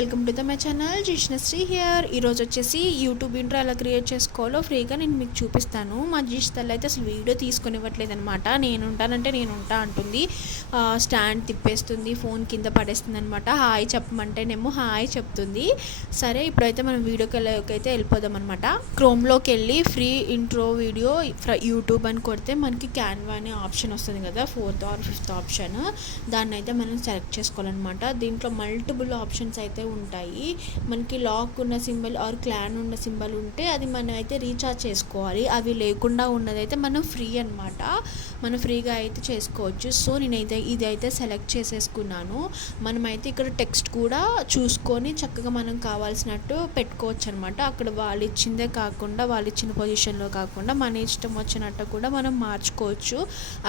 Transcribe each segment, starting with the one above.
Welcome to my channel Jishnasri here. ఈరోజు వచ్చేసి YouTube intro ఎలా క్రియేట్ చేసుకోవాలో ఫ్రీగా నేను మీకు చూపిస్తాను. మా జిష్ తల్లి అయితే అసలు వీడియో తీసుకొని ఇవ్వట్లేదు అనమాట. నేను ఉంటా అంటుంది, స్టాండ్ తిప్పేస్తుంది, ఫోన్ కింద పడేస్తుంది అనమాట. హాయ్ చెప్పమంటేనేమో హాయ్ చెప్తుంది. సరే ఇప్పుడైతే మనం వీడియోకి అయితే వెళ్ళిపోదాం అనమాట. క్రోమ్లోకి వెళ్ళి ఫ్రీ ఇంట్రో వీడియో యూట్యూబ్ అని కొడితే మనకి క్యాన్వా అనే ఆప్షన్ వస్తుంది కదా, 4th or 5th ఆప్షన్. దాన్ని అయితే మనం సెలెక్ట్ చేసుకోవాలన్నమాట. దీంట్లో మల్టిపుల్ ఆప్షన్స్ అయితే ఉంటాయి. మనకి లాక్ ఉన్న సింబల్ ఆర్ క్లాన్ ఉన్న సింబల్ ఉంటే అది మనం అయితే రీఛార్జ్ చేసుకోవాలి. అవి లేకుండా ఉన్నదైతే మనం ఫ్రీ అనమాట, మనం ఫ్రీగా అయితే చేసుకోవచ్చు. సో నేనైతే ఇది అయితే సెలెక్ట్ చేసేసుకున్నాను. మనమైతే ఇక్కడ టెక్స్ట్ కూడా చూసుకొని చక్కగా మనం కావాల్సినట్టు పెట్టుకోవచ్చు అనమాట. అక్కడ వాళ్ళు ఇచ్చిందే కాకుండా, వాళ్ళు ఇచ్చిన పొజిషన్లో కాకుండా మన ఇష్టం వచ్చినట్టు కూడా మనం మార్చుకోవచ్చు.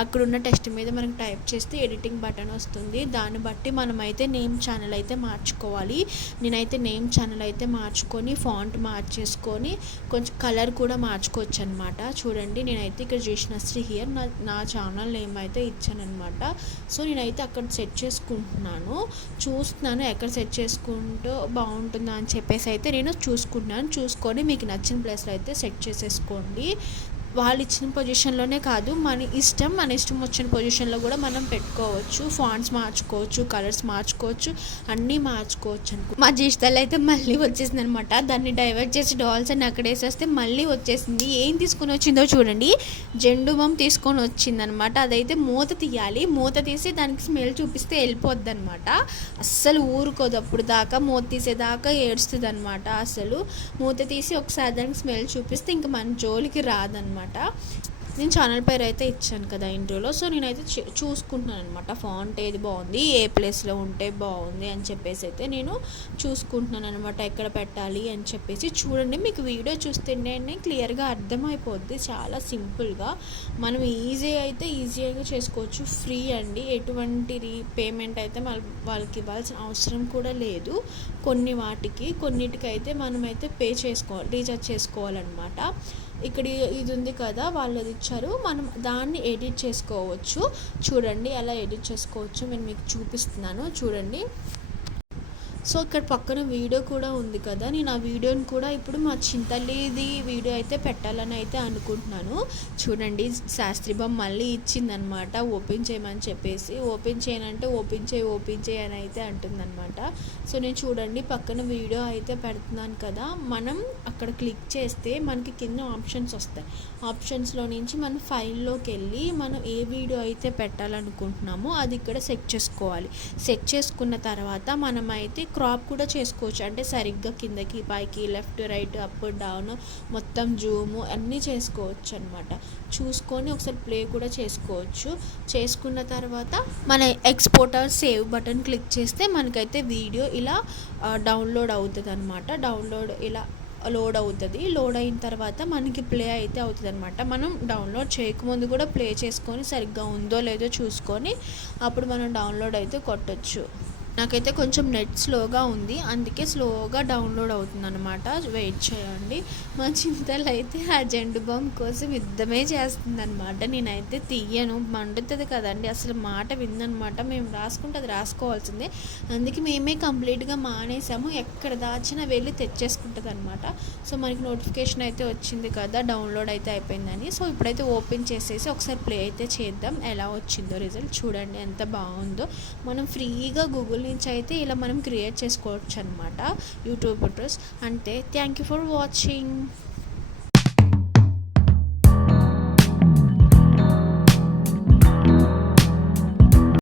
అక్కడ ఉన్న టెక్స్ట్ మీద మనం టైప్ చేస్తే ఎడిటింగ్ బటన్ వస్తుంది. దాన్ని బట్టి మనమైతే నేమ్ ఛానల్ అయితే మార్చుకోవాలి. నేనైతే నేమ్ ఛానల్ అయితే మార్చుకొని ఫాంట్ మార్చేసుకొని కొంచెం కలర్ కూడా మార్చుకోవచ్చు అనమాట. చూడండి నేనైతే ఇక్కడ జిష్ణశ్రీ హియర్ నా ఛానల్ నేమ్ అయితే ఇచ్చాను అనమాట. సో నేనైతే అక్కడ సెట్ చేసుకుంటున్నాను, చూస్తున్నాను ఎక్కడ సెట్ చేసుకుంటూ బాగుంటుందా అని చెప్పేసి అయితే నేను చూసుకొని మీకు నచ్చిన ప్లేస్లో అయితే సెట్ చేసేసుకోండి. వాళ్ళు ఇచ్చిన పొజిషన్లోనే కాదు, మన ఇష్టం వచ్చిన పొజిషన్లో కూడా మనం పెట్టుకోవచ్చు. ఫాంట్స్ మార్చుకోవచ్చు, కలర్స్ మార్చుకోవచ్చు, అన్నీ మార్చుకోవచ్చు అనుకో. మా జిష్తల్ అయితే మళ్ళీ వచ్చేసింది అనమాట. దాన్ని డైవర్ట్ చేసి డాల్స్ అని అక్కడ వేసేస్తే మళ్ళీ వచ్చేసింది. ఏం తీసుకొని వచ్చిందో చూడండి, జెండు బామ్ తీసుకొని వచ్చిందనమాట. అదైతే మూత తీయాలి, మూత తీసి దానికి స్మెల్ చూపిస్తే వెళ్ళిపోద్ది అనమాట. అస్సలు ఊరుకోదు, అప్పుడు దాకా మూత తీసేదాకా ఏడుస్తుంది అనమాట. అసలు మూత తీసి ఒకసారి దానికి స్మెల్ చూపిస్తే ఇంకా మన జోలికి రాదనమాట. నేను ఛానల్ పేరు అయితే ఇచ్చాను కదా ఇంట్రోలో. సో నేనైతే చూసుకుంటున్నాను అనమాట, ఫాంట్ ఏది బాగుంది, ఏ ప్లేస్లో ఉంటే బాగుంది అని చెప్పేసి అయితే నేను చూసుకుంటున్నాను అనమాట, ఎక్కడ పెట్టాలి అని చెప్పేసి. చూడండి మీకు వీడియో చూస్తేనే క్లియర్గా అర్థమైపోద్ది. చాలా సింపుల్గా మనం ఈజీగా చేసుకోవచ్చు. ఫ్రీ అండి, ఎటువంటి పేమెంట్ అయితే వాళ్ళకి ఇవ్వాల్సిన అవసరం కూడా లేదు. కొన్నిటికైతే మనమైతే రీఛార్జ్ చేసుకోవాలన్నమాట. ఇక్కడ ఇది ఉంది కదా, వాళ్ళది ఇచ్చారు, మనం దాన్ని ఎడిట్ చేసుకోవచ్చు. చూడండి ఎలా ఎడిట్ చేసుకోవచ్చు నేను మీకు చూపిస్తున్నాను, చూడండి. సో ఇక్కడ పక్కన వీడియో కూడా ఉంది కదా, నేను ఆ వీడియోని కూడా ఇప్పుడు మా చింతల్లిది వీడియో అయితే పెట్టాలని అయితే అనుకుంటున్నాను. చూడండి శాస్త్రి బొమ్మ మళ్ళీ ఇచ్చిందనమాట ఓపెన్ చేయమని చెప్పేసి. ఓపెన్ చేయనంటే ఓపెన్ చేయి అని అయితే అంటుందన్నమాట. సో నేను చూడండి పక్కన వీడియో అయితే పెడుతున్నాను కదా, మనం అక్కడ క్లిక్ చేస్తే మనకి కింద ఆప్షన్స్ వస్తాయి. ఆప్షన్స్లో నుంచి మనం ఫైల్లోకి వెళ్ళి మనం ఏ వీడియో అయితే పెట్టాలనుకుంటున్నామో అది ఇక్కడ సెట్ చేసుకోవాలి. సెట్ చేసుకున్న తర్వాత మనమైతే క్రాప్ కూడా చేసుకోవచ్చు, అంటే సరిగ్గా కిందకి పైకి లెఫ్ట్ రైట్ అప్ డౌన్ మొత్తం జూము అన్నీ చేసుకోవచ్చు అనమాట. చూసుకొని ఒకసారి ప్లే కూడా చేసుకోవచ్చు. చేసుకున్న తర్వాత మన export or save button click చేస్తే మనకైతే వీడియో ఇలా డౌన్లోడ్ అవుతుంది అనమాట. లోడ్ అవుతుంది. లోడ్ అయిన తర్వాత మనకి ప్లే అయితే అవుతుంది అనమాట. మనం డౌన్లోడ్ చేయకముందు కూడా ప్లే చేసుకొని సరిగ్గా ఉందో లేదో చూసుకొని అప్పుడు మనం డౌన్లోడ్ అయితే కొట్టచ్చు. నాకైతే కొంచెం నెట్ స్లోగా ఉంది, అందుకే స్లోగా డౌన్లోడ్ అవుతుంది అనమాట. వెయిట్ చేయండి. మా చింతలు అయితే ఆ జెండు బామ్ కోసం యుద్ధమే చేస్తుందనమాట. నేనైతే తీయను, మండుతుంది కదండి, అసలు మాట విందనమాట. మేము రాసుకుంటే అది రాసుకోవాల్సిందే, అందుకే మేమే కంప్లీట్గా మానేసాము. ఎక్కడ దాచినా వెళ్ళి తెచ్చేసుకుంటుంది అనమాట. సో మనకి నోటిఫికేషన్ అయితే వచ్చింది కదా, డౌన్లోడ్ అయితే అయిపోయిందని. సో ఇప్పుడైతే ఓపెన్ చేసేసి ఒకసారి ప్లే అయితే చేద్దాం, ఎలా వచ్చిందో రిజల్ట్. చూడండి ఎంత బాగుందో. మనం ఫ్రీగా గూగుల్ నుంచి అయితే ఇలా మనం క్రియేట్ చేసుకోవచ్చు అనమాట యూట్యూబ్ వీడియోస్. అంతే. Thank you for watching.